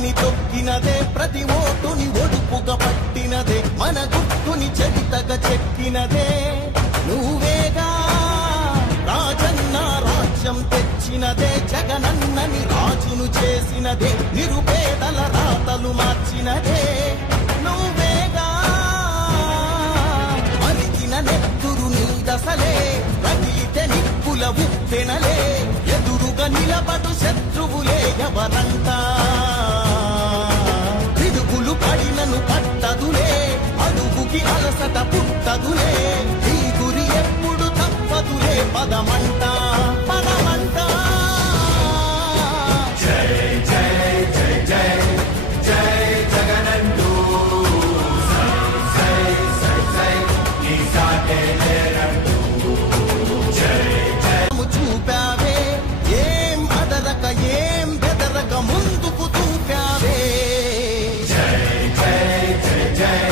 గడపని తొక్కినదే, ప్రతి ఓటుని ఒడుపుగా పట్టినదే, మన గుర్తుని చరితగా చెక్కినదే నువ్వేగా. రాజన్న రాజ్యం తెచ్చినదే, జగనన్నని రాజును చేసినదే, నిరుపేదల రాతలు మార్చినదే నువ్వేగా. మరిచిన నెత్తురు నీ దశలే, రగిలితే నిప్పుల ఉప్పెనలే, ఎదురుగా నిలబడు శత్రువులే ఎవరంతా. పిడుగులు పడినను పట్టదులే, అడుగుకి అలసట పుట్టదులే, ఈ గురి ఎప్పుడు తప్పదులే, పదమంట పదమంట. జై జై జై జై జై జగనంటూ సై సై సై నీ సాటే లేరంటూ జై జై చూపావే, ఏం అదరక ఏం బెదరక ముందుకు తూపావే. జై జై జై జై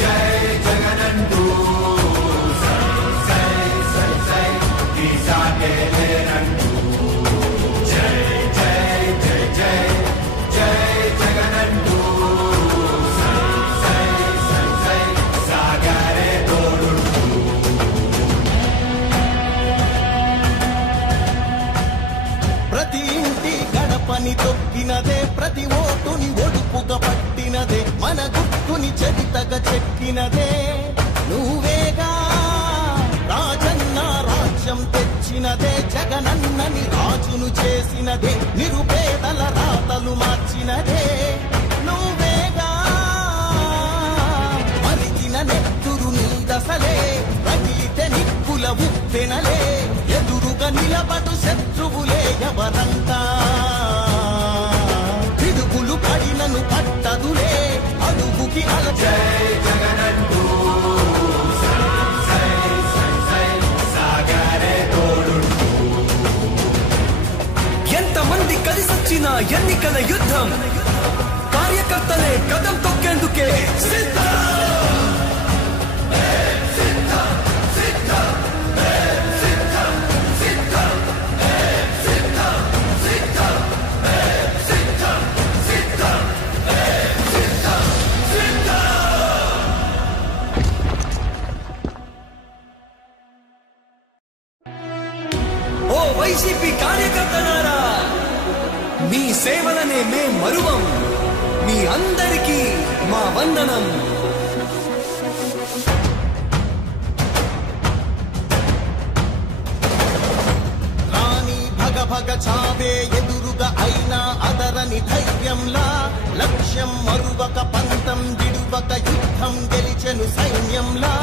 జై జగనంటూ సై సై సై నీ సాటే లేరంటూ జై జై జై జై జై జగనంటూ సై సై సై సై సాగరే తోడుంటూ. ప్రతి ఇంటి గడపని తొక్కినదే, ప్రతి ఓటుని ఒడుపుగా పట్టినదే, మన గుర్తుని చరితగా చెక్కినదే నువ్వేగా. రాజన్న రాజ్యం తెచ్చినదే, జగనన్నని రాజును చేసినదే, నిరుపేదల రాతలు మార్చినదే నువ్వేగా. మరిచిన నెత్తురు నీ దశలే, రగిలితే నిప్పుల ఉప్పెనలే, ఎదురుగా నిలబడు శత్రువులే ఎవరంతా. పిడుగులు పడినను పట్టదులే, అడుగుకి జై జగనంటూ సై సై సై సై సాగరే తోడుంటూ. ఎంతమంది కలిసొచ్చిన ఎన్నికల యుద్ధం, కార్యకర్తలే కదం తొక్కేందుకే సిద్ధం. ఓ వైసీపీ కార్యకర్తలారా, మీ సేవలనే మేం మరువం, మీ అందరికీ మా వందనం. రాణి భగ భగ చావే ఎదురుగా అయినా అదరని ధైర్యంలా, లక్ష్యం మరువక పంతం విడువక యుద్ధం గెలిచెను సైన్యంలా.